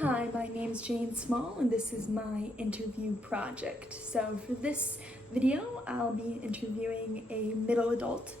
Hi, my name's Jane Small and this is my interview project. So for this video, I'll be interviewing a middle adult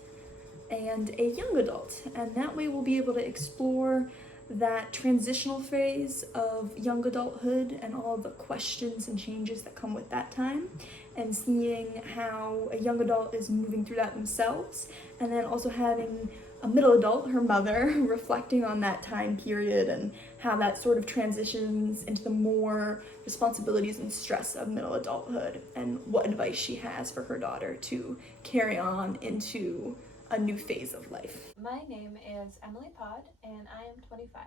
and a young adult, and that way we'll be able to explore that transitional phase of young adulthood and all the questions and changes that come with that time, and seeing how a young adult is moving through that themselves, and then also having a middle adult, her mother, reflecting on that time period and how that sort of transitions into the more responsibilities and stress of middle adulthood, and what advice she has for her daughter to carry on into a new phase of life. My name is Emily Pod, and I am 25.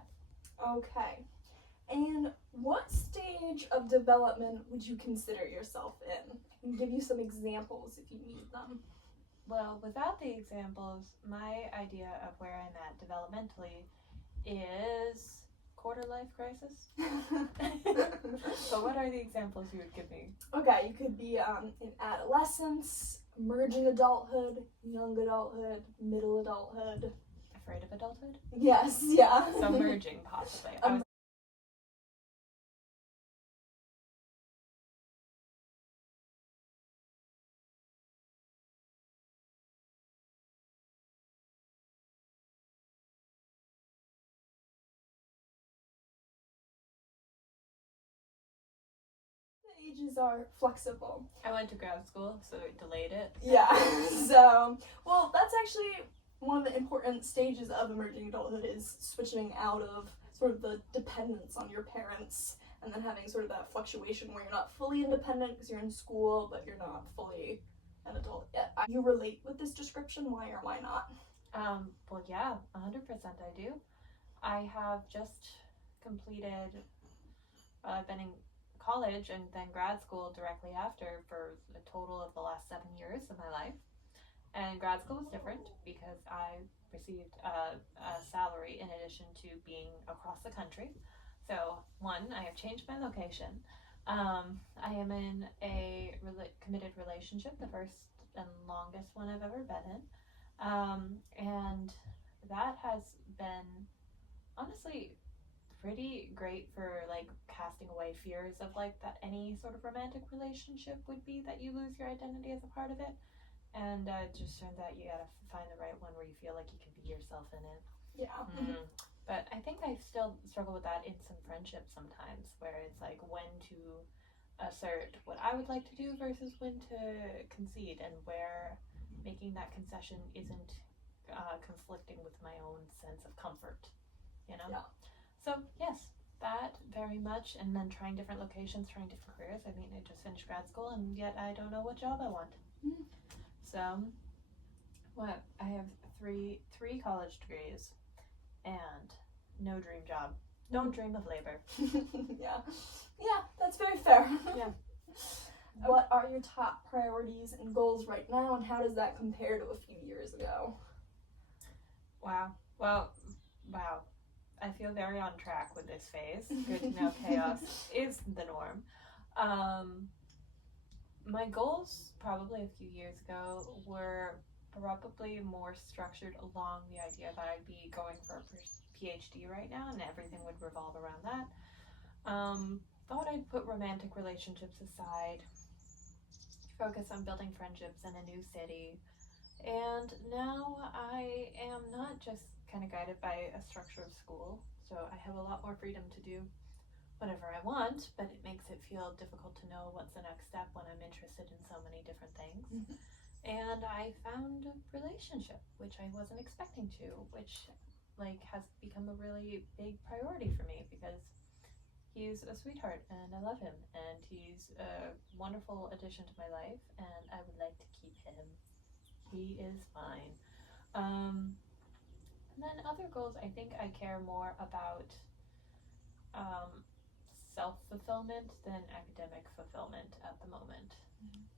Okay. And what stage of development would you consider yourself in? I can give you some examples if you need them. Well, without the examples, my idea of where I'm at developmentally is quarter life crisis. So what are the examples you would give me? Okay, you could be in adolescence, emerging adulthood, young adulthood, middle adulthood. Afraid of adulthood? Yes, yeah. So merging, possibly. Ages are flexible. I went to grad school, so it delayed it. Yeah, so, well, that's actually one of the important stages of emerging adulthood, is switching out of sort of the dependence on your parents and then having sort of that fluctuation where you're not fully independent because you're in school, but you're not fully an adult yet. You relate with this description? Why or why not? Well, yeah, 100% I do. I have just completed, been in college and then grad school directly after for a total of the last 7 years of my life. And grad school was different because I received a salary in addition to being across the country. So one, I have changed my location. I am in a committed relationship, the first and longest one I've ever been in. And that has been honestly pretty great for like casting away fears of like that any sort of romantic relationship would be that you lose your identity as a part of it. And it just turns out you gotta find the right one where you feel like you can be yourself in it. Yeah. But I think I still struggle with that in some friendships sometimes, where it's like when to assert what I would like to do versus when to concede, and where making that concession isn't conflicting with my own sense of comfort, you know? Yeah. So, yes, that very much. And then trying different locations, trying different careers. I mean, I just finished grad school, and yet I don't know what job I want. So, what? I have three college degrees and no dream job. Don't dream of labor. Yeah, that's very fair. Yeah. What are your top priorities and goals right now, and how does that compare to a few years ago? Wow. Well, wow. I feel very on track with this phase. Good to know chaos is the norm. My goals probably a few years ago were probably more structured along the idea that I'd be going for a PhD right now and everything would revolve around that. Thought I'd put romantic relationships aside, focus on building friendships in a new city, and now I am not just kind of guided by a structure of school, so I have a lot more freedom to do whatever I want, but it makes it feel difficult to know what's the next step when I'm interested in so many different things. And I found a relationship, which I wasn't expecting to, which like has become a really big priority for me because he's a sweetheart and I love him and he's a wonderful addition to my life and I would like to keep him. He is mine. And then other goals, I think I care more about self-fulfillment than academic fulfillment at the moment.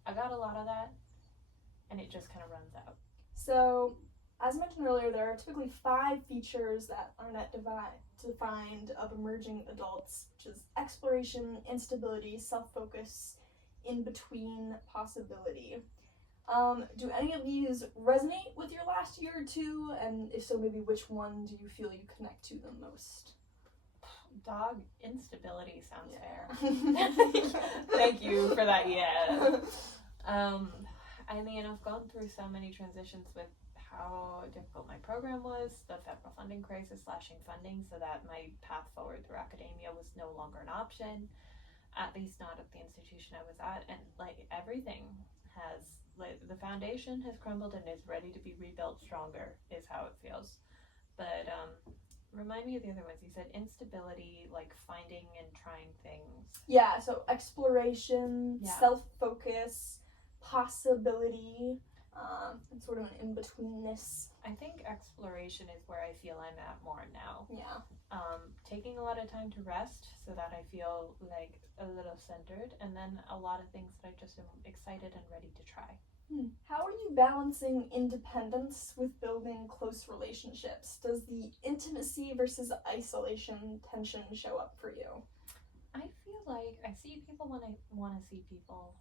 I got a lot of that and it just kind of runs out. So, as mentioned earlier, there are typically 5 features that Arnett defined of emerging adults, which is exploration, instability, self-focus, in-between, possibility. Do any of these resonate with your last year or two? And if so, maybe which one do you feel you connect to the most? Dog instability sounds fair. Yeah. Thank you for that. Yeah. I mean, I've gone through so many transitions with how difficult my program was, the federal funding crisis, slashing funding, so that my path forward through academia was no longer an option, at least not at the institution I was at. And like everything has, like the foundation has crumbled and is ready to be rebuilt stronger, is how it feels. But remind me of the other ones. You said instability, like finding and trying things. Yeah, so exploration, Yeah. self-focus, possibility, and sort of an in-betweenness. I think exploration is where I feel I'm at more now. Yeah. Taking a lot of time to rest so that I feel like a little centered, and then a lot of things that I just am excited and ready to try. How are you balancing independence with building close relationships? Does the intimacy versus isolation tension show up for you? I feel like I see people when I want to see people,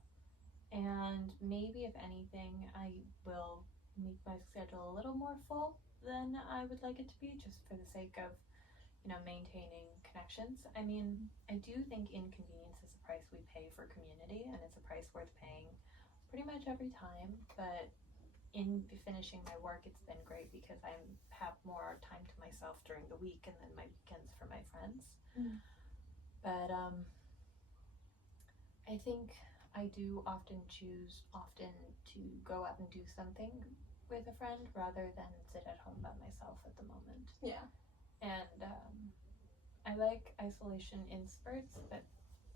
and maybe if anything, I will make my schedule a little more full than I would like it to be, just for the sake of, maintaining connections. I mean, I do think inconvenience is a price we pay for community, and it's a price worth paying pretty much every time. But in finishing my work, it's been great because I have more time to myself during the week, and then my weekends for my friends. But I think I do often choose to go out and do something with a friend rather than sit at home by myself at the moment. Yeah. And I like isolation in spurts, but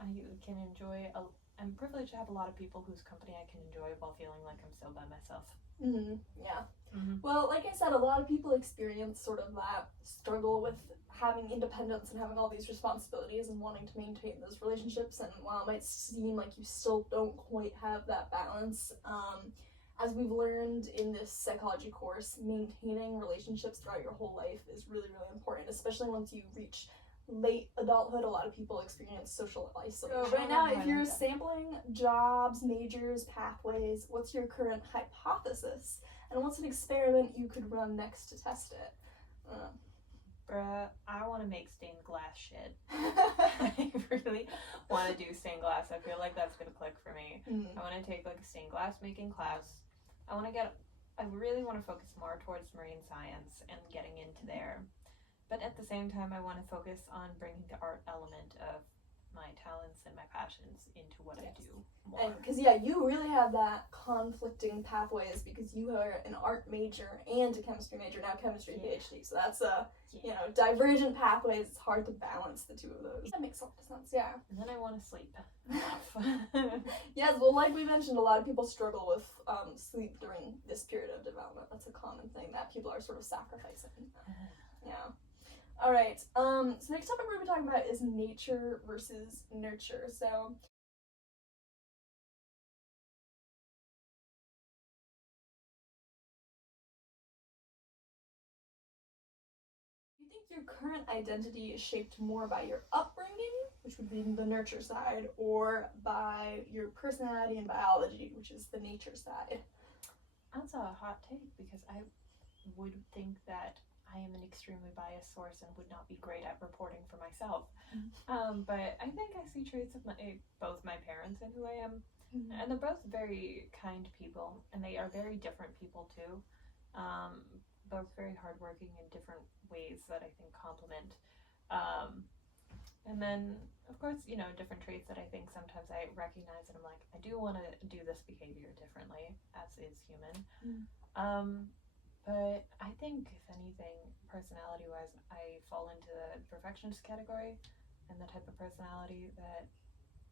I can enjoy. I'm privileged to have a lot of people whose company I can enjoy while feeling like I'm still by myself. Yeah. Well, like I said, a lot of people experience sort of that struggle with having independence and having all these responsibilities and wanting to maintain those relationships. And while it might seem like you still don't quite have that balance, as we've learned in this psychology course, maintaining relationships throughout your whole life is really, really important, especially once you reach late adulthood. A lot of people experience social isolation. Right now, if you're sampling jobs, majors, pathways, what's your current hypothesis? And what's an experiment you could run next to test it? Bruh, I want to make stained glass shit. I really want to do stained glass. I feel like that's going to click for me. I want to take like a stained glass making class. I really want to focus more towards marine science and getting into there. But at the same time, I want to focus on bringing the art element of my talents and my passions into what I do more. And because you really have that conflicting pathways because you are an art major and a chemistry major, now chemistry PhD. So that's divergent pathways. It's hard to balance the two of those. That makes a lot of sense. Yeah. And then I want to sleep. Yes, well, like we mentioned, a lot of people struggle with sleep during this period of development. That's a common thing that people are sort of sacrificing. Yeah. All right. So next topic we're going to be talking about is nature versus nurture. So do you think your current identity is shaped more by your upbringing, which would be the nurture side, or by your personality and biology, which is the nature side? That's a hot take because I would think that I am an extremely biased source and would not be great at reporting for myself. But I think I see traits of both my parents and who I am. And they're both very kind people, and they are very different people too. Both very hardworking in different ways that I think complement. And then, of course, different traits that I think sometimes I recognize and I'm like, I do want to do this behavior differently, as is human. But I think, if anything, personality-wise, I fall into the perfectionist category and the type of personality that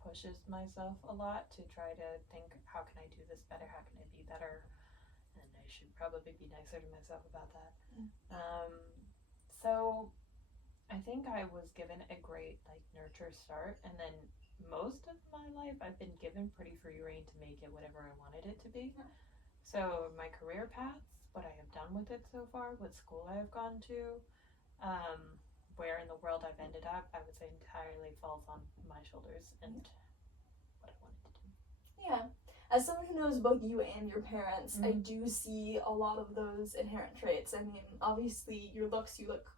pushes myself a lot to try to think, how can I do this better? How can I be better? And I should probably be nicer to myself about that. So I think I was given a great nurture start, and then most of my life I've been given pretty free rein to make it whatever I wanted it to be. So my career paths, what I have done with it so far, what school I have gone to, where in the world I've ended up, I would say entirely falls on my shoulders and what I wanted to do. Yeah. As someone who knows both you and your parents, I do see a lot of those inherent traits. I mean, obviously, you look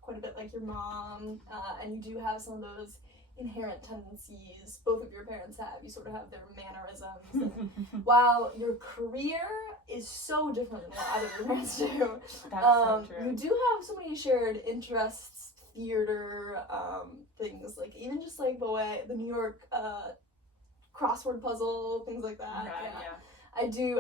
quite a bit like your mom, and you do have some of those inherent tendencies both of your parents have. You sort of have their mannerisms. And while your career is so different than what either of your parents do, That's so true. you do have so many shared interests, theater, things like even just like the New York crossword puzzle, things like that. Right, yeah.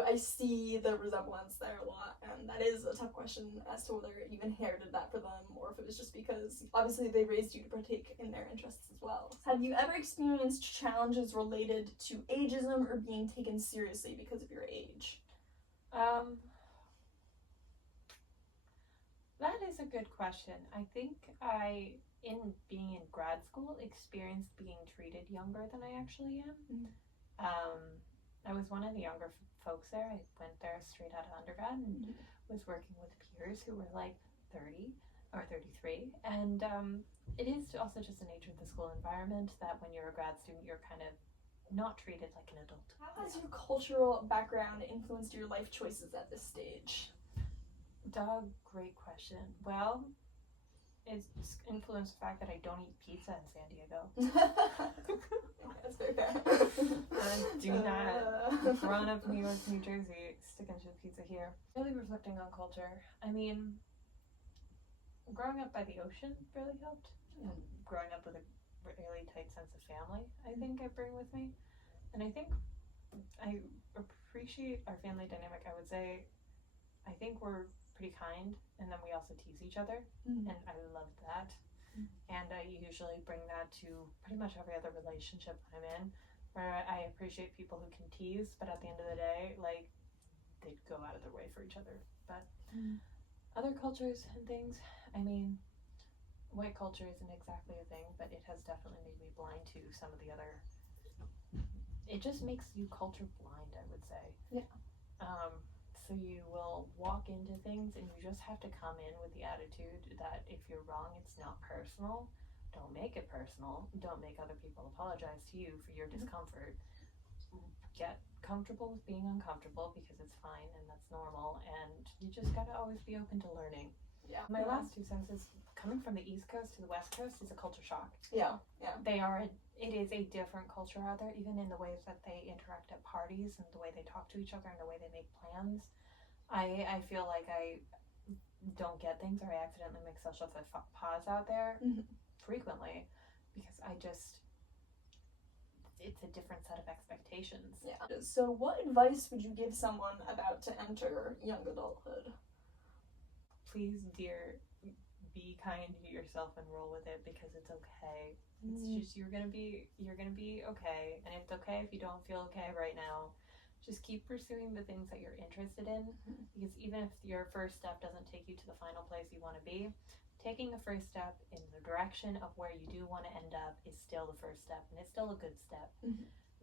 I see the resemblance there a lot, and that is a tough question as to whether you inherited that for them or if it was just because obviously they raised you to partake in their interests as well. Have you ever experienced challenges related to ageism or being taken seriously because of your age? That is a good question. I think in being in grad school, experienced being treated younger than I actually am. I was one of the younger folks there. I went there straight out of undergrad and was working with peers who were like 30 or 33. And it is also just the nature of the school environment that when you're a grad student, you're kind of not treated like an adult. How has your cultural background influenced your life choices at this stage? Great question. Well, it's influenced the fact that I don't eat pizza in San Diego. That's very fair. Do not. Growing up in New York, New Jersey, sticking to the pizza here. Really reflecting on culture. I mean, growing up by the ocean really helped. And growing up with a really tight sense of family, I think I bring with me. And I think I appreciate our family dynamic. I would say, I think we're pretty kind, and then we also tease each other, and I love that. And I usually bring that to pretty much every other relationship I'm in, where I appreciate people who can tease, but at the end of the day, like, they go out of their way for each other. But other cultures and things, I mean, white culture isn't exactly a thing, but it has definitely made me blind to some of the other. It just makes you culture blind, I would say. Yeah. So you will walk into things and you just have to come in with the attitude that if you're wrong, it's not personal. Don't make it personal. Don't make other people apologize to you for your discomfort. Get comfortable with being uncomfortable because it's fine and that's normal, and you just gotta always be open to learning. Yeah. My last 2 cents is coming from the East Coast to the West Coast is a culture shock. Yeah. It is a different culture out there, even in the ways that they interact at parties and the way they talk to each other and the way they make plans. I feel like I don't get things, or I accidentally make social faux pas out there frequently because it's a different set of expectations. Yeah. So what advice would you give someone about to enter young adulthood? Please, dear, be kind to yourself and roll with it because it's okay. It's just you're gonna be okay, and it's okay if you don't feel okay right now. Just keep pursuing the things that you're interested in, because even if your first step doesn't take you to the final place you want to be, taking the first step in the direction of where you do want to end up is still the first step, and it's still a good step.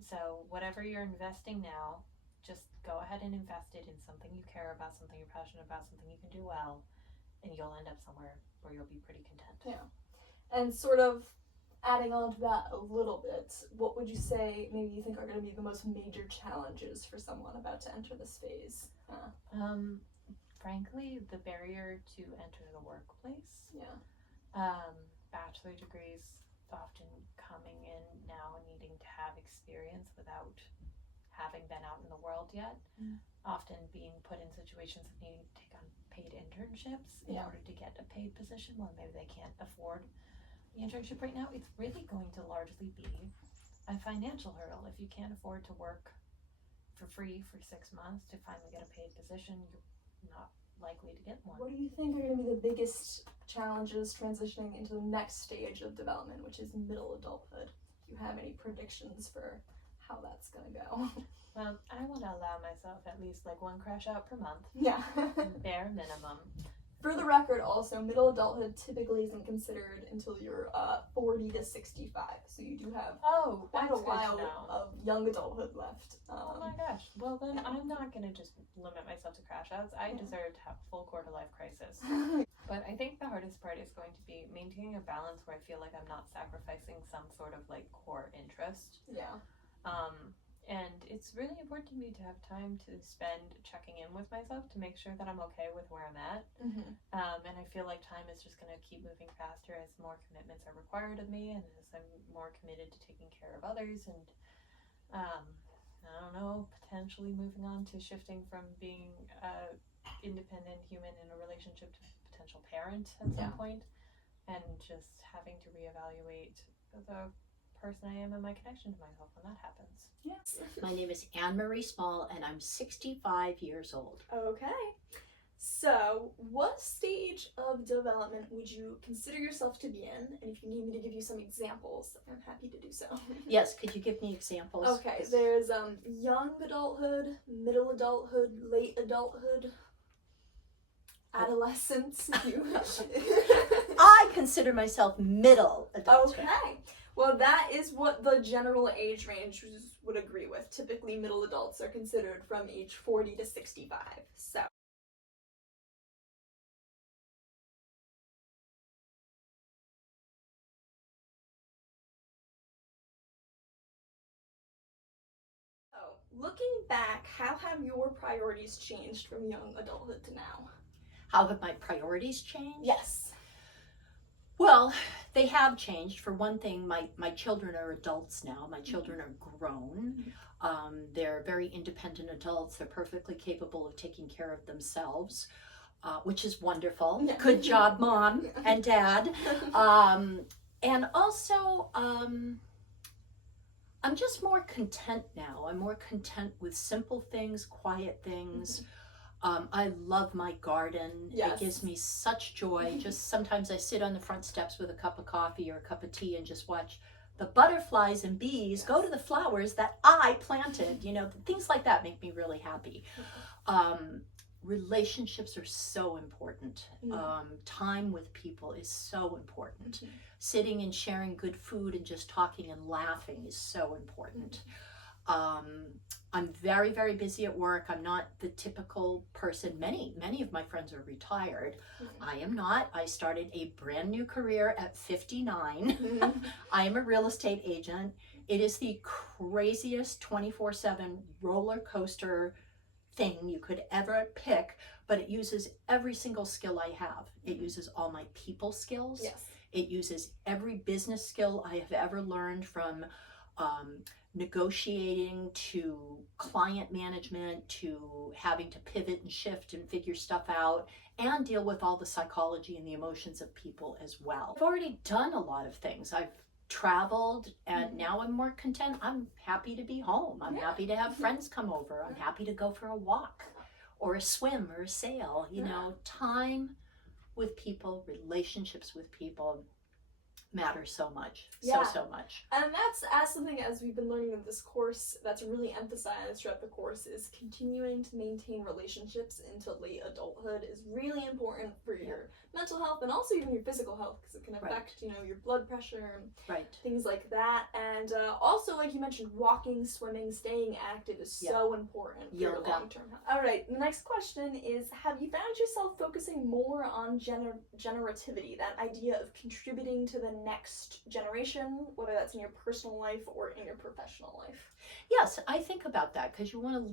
So whatever you're investing now, just go ahead and invest it in something you care about, something you're passionate about, something you can do well, and you'll end up somewhere where you'll be pretty content. Yeah. And sort of adding on to that a little bit, what would you say maybe you think are going to be the most major challenges for someone about to enter this phase? Frankly, the barrier to enter the workplace. Yeah. Bachelor degrees often coming in now and needing to have experience without having been out in the world yet. Often being put in situations of needing to take on paid internships in order to get a paid position when maybe they can't afford the internship right now. It's really going to largely be a financial hurdle. If you can't afford to work for free for 6 months to finally get a paid position, you're not likely to get one. What do you think are going to be the biggest challenges transitioning into the next stage of development, which is middle adulthood? Do you have any predictions for how that's going to go? Well, I want to allow myself at least like 1 crash out per month. Yeah. Bare minimum. For the record, also, middle adulthood typically isn't considered until you're 40 to 65, so you do have quite a while of young adulthood left. Oh my gosh. Well, then I'm not going to just limit myself to crash outs. I deserve to have a full quarter life crisis. But I think the hardest part is going to be maintaining a balance where I feel like I'm not sacrificing some sort of like core interest. Yeah. And it's really important to me to have time to spend checking in with myself to make sure that I'm okay with where I'm at. And I feel like time is just going to keep moving faster as more commitments are required of me, and as I'm more committed to taking care of others, and I don't know, potentially moving on to shifting from being a independent human in a relationship to potential parent at some point, and just having to reevaluate the person I am and my connection to myself when that happens. Yes. My name is Anne-Marie Small, and I'm 65 years old. Okay. So, what stage of development would you consider yourself to be in? And if you need me to give you some examples, I'm happy to do so. Yes, could you give me examples? Okay, there's young adulthood, middle adulthood, late adulthood, adolescence. I consider myself middle adulthood. Okay. Well, that is what the general age range would agree with. Typically, middle adults are considered from age 40 to 65. So. Looking back, how have your priorities changed from young adulthood to now? How have my priorities changed? Yes. Well, they have changed. For one thing, my children are adults now. My children are grown. They're very independent adults. They're perfectly capable of taking care of themselves, which is wonderful. Yeah. Good job, Mom and Dad. And also, I'm just more content now. I'm more content with simple things, quiet things. I love my garden. Yes. It gives me such joy. Just sometimes I sit on the front steps with a cup of coffee or a cup of tea and just watch the butterflies and bees go to the flowers that I planted. You know, things like that make me really happy. Relationships are so important. Time with people is so important. Sitting and sharing good food and just talking and laughing is so important. I'm very, very busy at work. I'm not the typical person. Many of my friends are retired. I am not. I started a brand new career at 59. I am a real estate agent. It is the craziest 24/7 roller coaster thing you could ever pick, but it uses every single skill I have. It uses all my people skills. Yes. It uses every business skill I have ever learned, from negotiating to client management to having to pivot and shift and figure stuff out and deal with all the psychology and the emotions of people as well. I've already done a lot of things. I've traveled, and now I'm more content. I'm happy to be home. I'm happy to have friends come over. I'm happy to go for a walk or a swim or a sail. You know, time with people, relationships with people matters so much. So much. And that's as something, as we've been learning in this course, that's really emphasized throughout the course, is continuing to maintain relationships into late adulthood is really important for your mental health and also even your physical health, because it can affect, you know, your blood pressure and things like that. And also, like you mentioned, walking, swimming, staying active is so important for your long-term health. All right, the next question is, have you found yourself focusing more on generativity, that idea of contributing to the next generation, whether that's in your personal life or in your professional life? Yes, I think about that, because you want to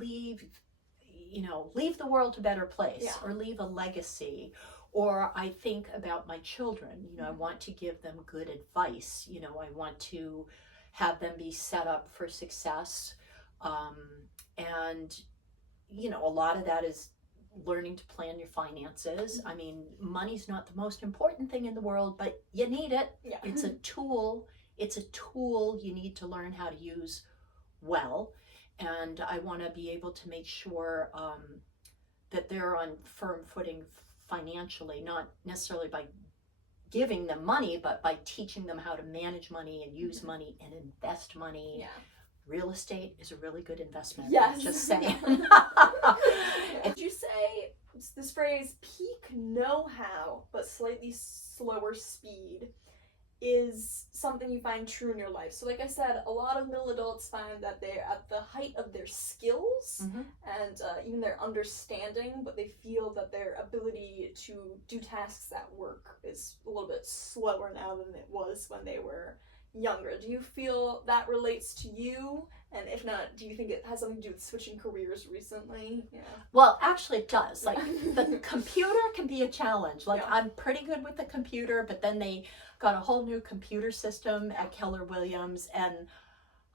leave the world a better place, or leave a legacy. Or I think about my children. You know, I want to give them good advice. You know, I want to have them be set up for success. And, you know, a lot of that is learning to plan your finances. I mean, money's not the most important thing in the world, but you need it. It's a tool. It's a tool you need to learn how to use well. And I want to be able to make sure that they're on firm footing financially, not necessarily by giving them money, but by teaching them how to manage money and use money and invest money. Real estate is a really good investment. Yes. Just saying. Would you say this phrase, peak know-how but slightly slower speed, is something you find true in your life? So like I said, a lot of middle adults find that they're at the height of their skills and even their understanding, but they feel that their ability to do tasks at work is a little bit slower now than it was when they were younger. Do you feel that relates to you? And if not, do you think it has something to do with switching careers recently? Yeah. Well, actually it does. Like the computer can be a challenge. Like Yeah. I'm pretty good with the computer, but then they got a whole new computer system at Keller Williams, and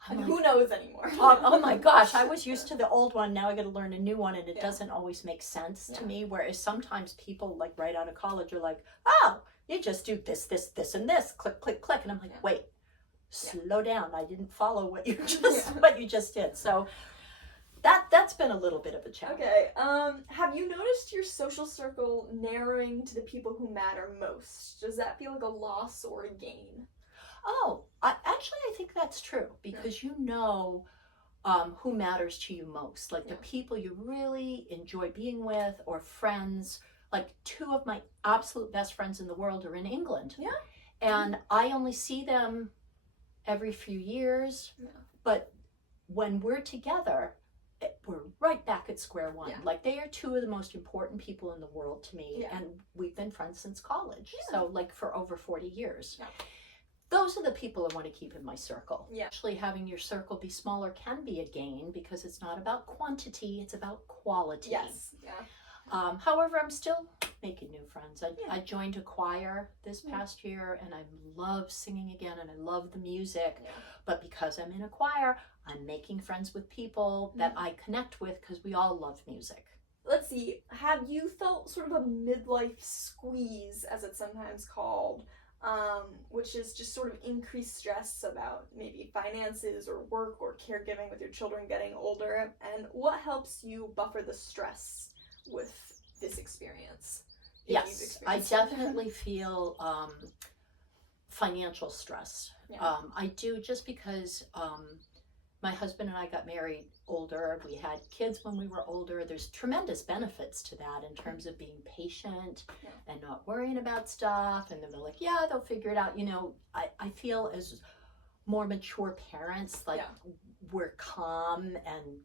And who knows anymore? oh my gosh, I was used to the old one, now I got to learn a new one, and it Yeah. doesn't always make sense to Yeah. me. Whereas sometimes people like right out of college are like, oh, you just do this, this, this, and this, click, click, click, and I'm like, Yeah. wait, slow down, I didn't follow what you just Yeah. what you just did. So that's been a little bit of a challenge. Okay. Have you noticed your social circle narrowing to the people who matter most? Does that feel like a loss or a gain? Oh, I think that's true, because you know who matters to you most. Like the people you really enjoy being with, or friends. Like 2 of my absolute best friends in the world are in England. Yeah. And I only see them every few years. Yeah. But when we're together, we're right back at square one. Yeah. Like they are 2 of the most important people in the world to me. Yeah. And we've been friends since college. Yeah. So like for over 40 years. Yeah. Those are the people I want to keep in my circle. Yeah. Actually, having your circle be smaller can be a gain, because it's not about quantity, it's about quality. Yes. Yeah. However, I'm still making new friends. I Yeah. joined a choir this past year, and I love singing again, and I love the music. Yeah. But because I'm in a choir, I'm making friends with people that I connect with, because we all love music. Let's see. Have you felt sort of a midlife squeeze, as it's sometimes called, which is just sort of increased stress about maybe finances or work or caregiving with your children getting older? And what helps you buffer the stress with this experience? Yes, I definitely feel financial stress. Yeah. I do, just because my husband and I got married older. We had kids when we were older. There's tremendous benefits to that in terms of being patient and not worrying about stuff. And then they're like, yeah, they'll figure it out. You know, I feel as more mature parents, like we're calm and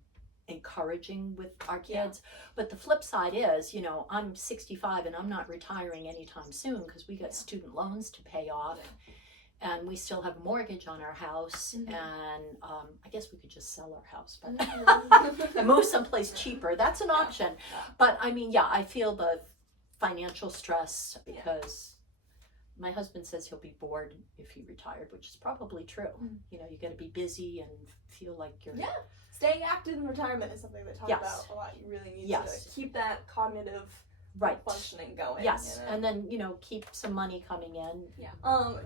encouraging with our kids. But the flip side is, you know, I'm 65 and I'm not retiring anytime soon, because we got student loans to pay off. And we still have a mortgage on our house, and I guess we could just sell our house, but and move someplace cheaper. That's an option. But I mean, I feel the financial stress, because my husband says he'll be bored if he retired, which is probably true. You know, you got to be busy and feel like you're staying active in retirement is something they talk about a lot. You really need to keep that cognitive functioning going. Yes, you know? and then, you know, keep some money coming in.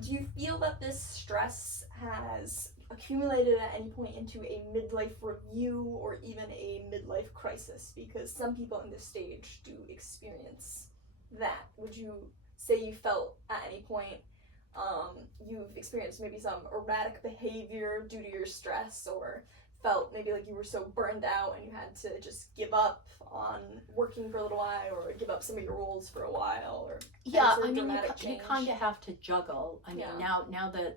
Do you feel that this stress has accumulated at any point into a midlife review or even a midlife crisis? Because some people in this stage do experience that. Would you say you felt at any point you've experienced maybe some erratic behavior due to your stress, or felt maybe like you were so burned out and you had to just give up on working for a little while, or give up some of your roles for a while, or I mean, you kind of have to juggle. I mean, now that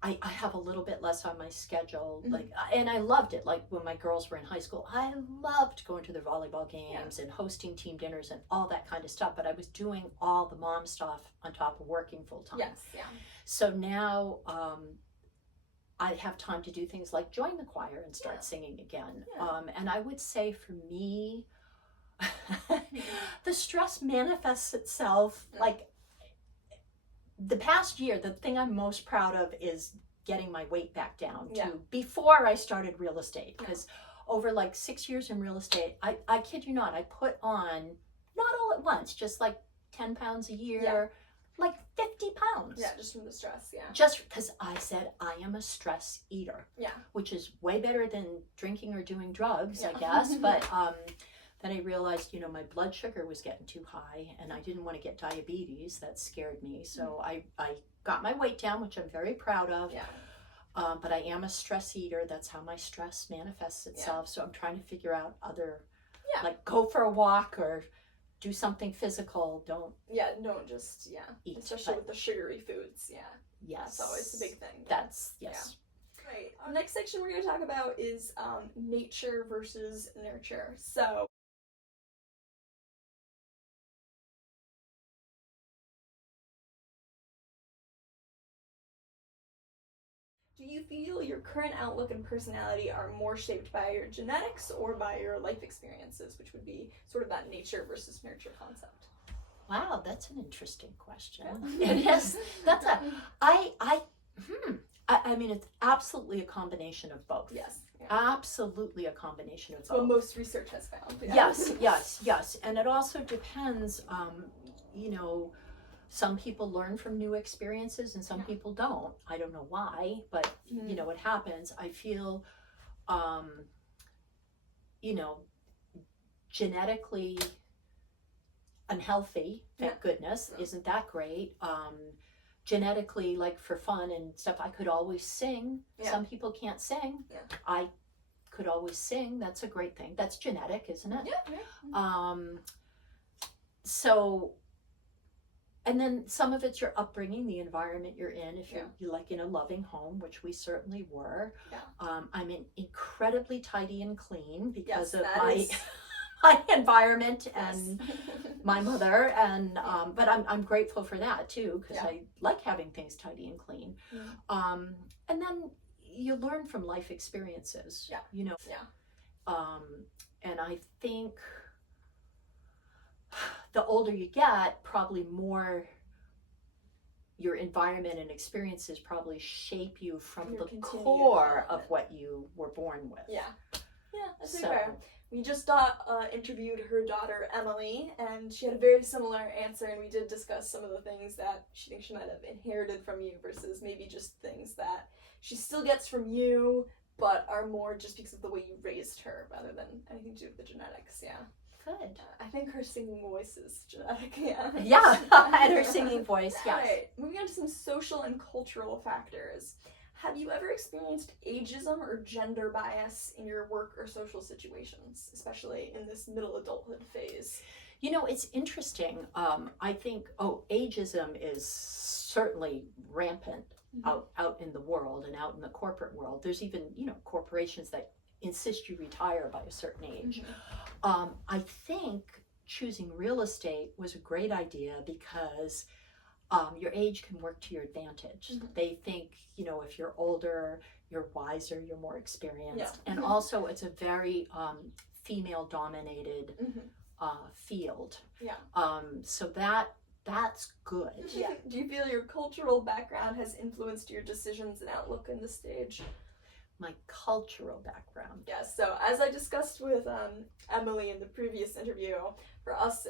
I have a little bit less on my schedule, like, and I loved it. Like when my girls were in high school, I loved going to their volleyball games and hosting team dinners and all that kind of stuff. But I was doing all the mom stuff on top of working full time. So now I have time to do things like join the choir and start singing again. And I would say for me, the stress manifests itself like the past year. The thing I'm most proud of is getting my weight back down to before I started real estate. Because over like 6 years in real estate, I kid you not, I put on, not all at once, just like 10 pounds a year. Like 50 pounds. Yeah, just from the stress, Just because I said I am a stress eater. Yeah. Which is way better than drinking or doing drugs, I guess. But then I realized, you know, my blood sugar was getting too high and I didn't want to get diabetes. That scared me. So I got my weight down, which I'm very proud of. But I am a stress eater. That's how my stress manifests itself. So I'm trying to figure out other, like go for a walk or do something physical. Don't just eat, especially with the sugary foods. Yes, that's always the big thing. That's Right. Our next section we're going to talk about is nature versus nurture. So Do you feel your current outlook and personality are more shaped by your genetics or by your life experiences, which would be sort of that nature versus nurture concept? Wow, that's an interesting question. Yeah. Yes, that's I mean, it's absolutely a combination of both. Yes. Yeah. Absolutely a combination of That's both. what most research has found. Yeah. Yes. And it also depends, you know, some people learn from new experiences and some people don't. I don't know why, but you know, it happens. I feel, you know, genetically unhealthy, thank goodness. Isn't that great? Genetically, like for fun and stuff, I could always sing. Some people can't sing. I could always sing. That's a great thing. That's genetic, isn't it? So, and then some of it's your upbringing, the environment you're in. If you're like in a loving home, which we certainly were. I'm incredibly tidy and clean because of my environment and my mother, and but I'm grateful for that too, because I like having things tidy and clean. And then you learn from life experiences, you know. And I think the older you get, probably more your environment and experiences probably shape you from the core of what you were born with. That's fair. We just interviewed her daughter Emily, and she had a very similar answer, and we did discuss some of the things that she thinks she might have inherited from you versus maybe just things that she still gets from you, but are more just because of the way you raised her rather than anything to do with the genetics. Good. I think her singing voice is genetic. And her singing voice. Yes. Right. Moving on to some social and cultural factors. Have you ever experienced ageism or gender bias in your work or social situations, especially in this middle adulthood phase? You know, it's interesting. I think, ageism is certainly rampant out in the world and out in the corporate world. There's even, you know, corporations that insist you retire by a certain age. I think choosing real estate was a great idea because your age can work to your advantage. They think, you know, if you're older, you're wiser, you're more experienced. And also it's a very female dominated field. So that's good. Do you feel your cultural background has influenced your decisions and outlook in this stage? My cultural background. Yes, so as I discussed with Emily in the previous interview, for us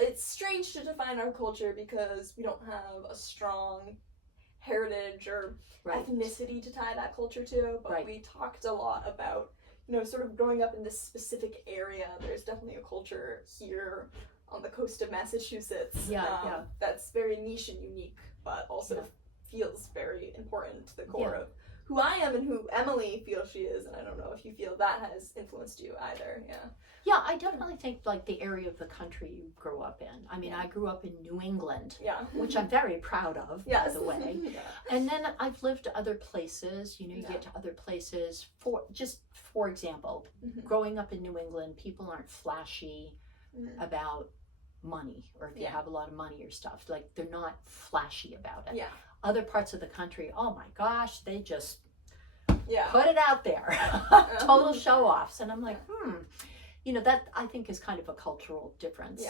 it's strange to define our culture because we don't have a strong heritage or ethnicity to tie that culture to, but we talked a lot about, you know, sort of growing up in this specific area. There's definitely a culture here on the coast of Massachusetts that's very niche and unique, but also feels very important to the core of who I am and who Emily feels she is, and I don't know if you feel that has influenced you either. Yeah, I definitely think like the area of the country you grew up in. I mean, I grew up in New England, which I'm very proud of, by the way. And then I've lived other places, you know, you get to other places. For example, growing up in New England, people aren't flashy about money, or if you have a lot of money or stuff, like they're not flashy about it. Other parts of the country, oh my gosh, they just put it out there. Total show-offs. And I'm like, you know, that I think is kind of a cultural difference.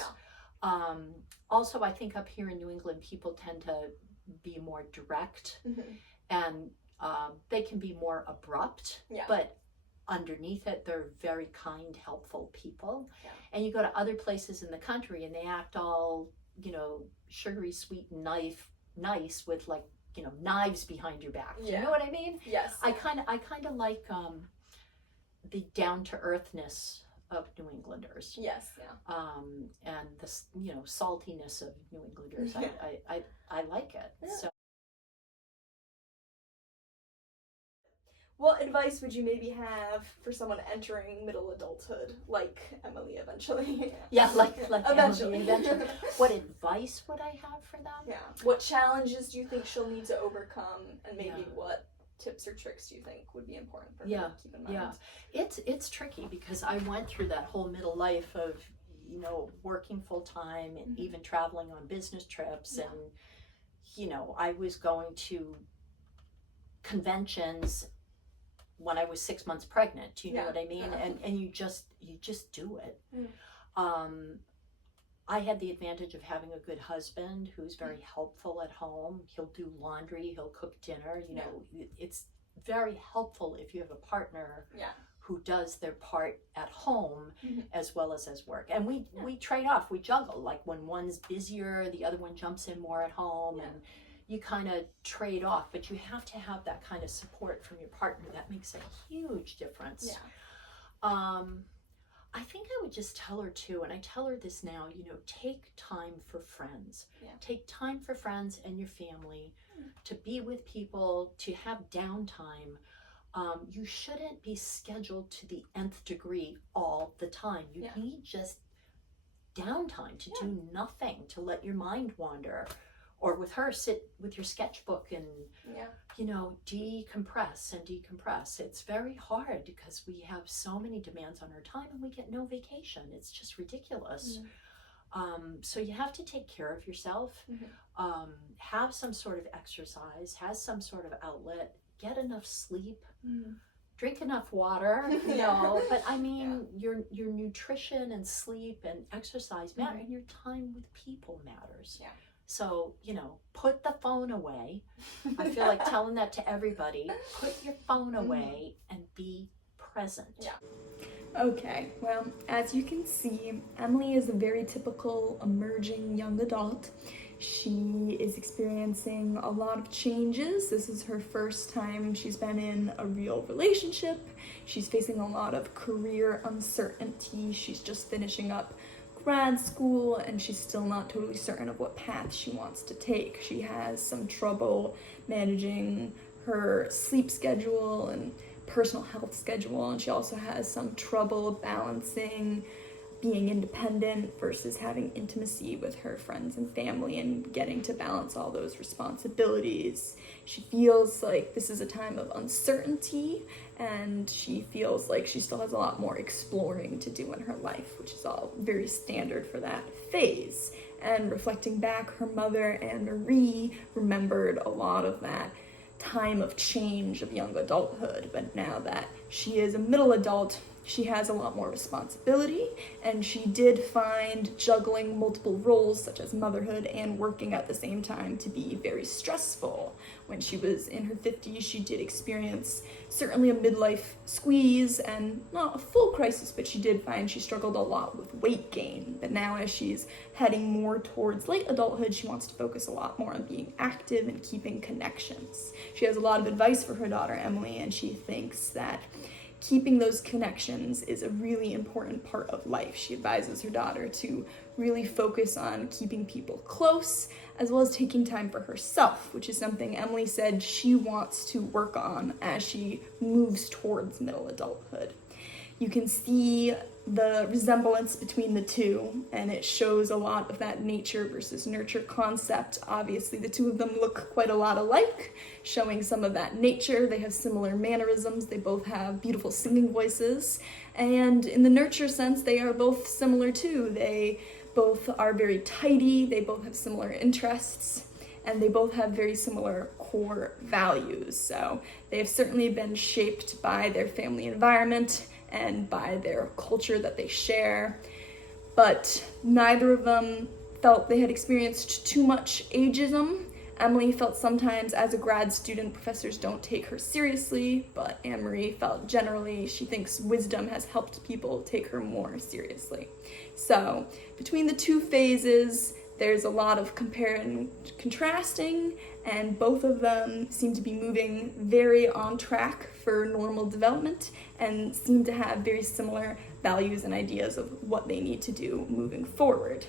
Also, I think up here in New England, people tend to be more direct and they can be more abrupt, but underneath it, they're very kind, helpful people. And you go to other places in the country and they act all, you know, sugary, sweet, nice with, like, you know, knives behind your back. Do you know what I mean? Yes. I kind of like the down-to-earthness of New Englanders. Yes. And the, you know, saltiness of New Englanders. I like it. So. What advice would you maybe have for someone entering middle adulthood, like Emily eventually? Like eventually. What advice would I have for them? What challenges do you think she'll need to overcome, and maybe what tips or tricks do you think would be important for her to keep in mind? It's tricky because I went through that whole middle life of, you know, working full time and even traveling on business trips, and, you know, I was going to conventions when I was 6 months pregnant. Do you know what I mean? Yeah. And you just do it. Mm. I had the advantage of having a good husband who's very helpful at home. He'll do laundry, he'll cook dinner. You know, it's very helpful if you have a partner who does their part at home as well as work. And we trade off, we juggle. Like when one's busier, the other one jumps in more at home, and you kind of trade off. But you have to have that kind of support from your partner. That makes a huge difference. I think I would just tell her too, and I tell her this now, you know, take time for friends. Take time for friends and your family, to be with people, to have downtime. You shouldn't be scheduled to the nth degree all the time. You need just downtime to do nothing, to let your mind wander. Or with her, sit with your sketchbook and, you know, decompress. It's very hard because we have so many demands on our time and we get no vacation. It's just ridiculous. So you have to take care of yourself, have some sort of exercise, have some sort of outlet, get enough sleep, drink enough water, you know. But I mean, your nutrition and sleep and exercise matter, and your time with people matters. So, you know, put the phone away. I feel like telling that to everybody. Put your phone away and be present. Okay, well, as you can see, Emily is a very typical emerging young adult. She is experiencing a lot of changes. This is her first time she's been in a real relationship. She's facing a lot of career uncertainty. She's just finishing up grad school and she's still not totally certain of what path she wants to take. She has some trouble managing her sleep schedule and personal health schedule, and she also has some trouble balancing being independent versus having intimacy with her friends and family and getting to balance all those responsibilities. She feels like this is a time of uncertainty, and she feels like she still has a lot more exploring to do in her life, which is all very standard for that phase. And reflecting back, her mother, Anne Marie, remembered a lot of that time of change of young adulthood, but now that she is a middle adult, she has a lot more responsibility, and she did find juggling multiple roles such as motherhood and working at the same time to be very stressful. When she was in her 50s, she did experience certainly a midlife squeeze, and not a full crisis, but she did find she struggled a lot with weight gain. But now as she's heading more towards late adulthood, she wants to focus a lot more on being active and keeping connections. She has a lot of advice for her daughter, Emily, and she thinks that keeping those connections is a really important part of life. She advises her daughter to really focus on keeping people close, as well as taking time for herself, which is something Emily said she wants to work on as she moves towards middle adulthood. You can see the resemblance between the two, and it shows a lot of that nature versus nurture concept. Obviously, the two of them look quite a lot alike, showing some of that nature. They have similar mannerisms. They both have beautiful singing voices. And in the nurture sense, they are both similar too. They both are very tidy. They both have similar interests, and they both have very similar core values. So they have certainly been shaped by their family environment and by their culture that they share, but neither of them felt they had experienced too much ageism. Emily felt sometimes as a grad student professors don't take her seriously, but Anne-Marie felt generally she thinks wisdom has helped people take her more seriously. So between the two phases, there's a lot of comparing and contrasting, and both of them seem to be moving very on track for normal development and seem to have very similar values and ideas of what they need to do moving forward.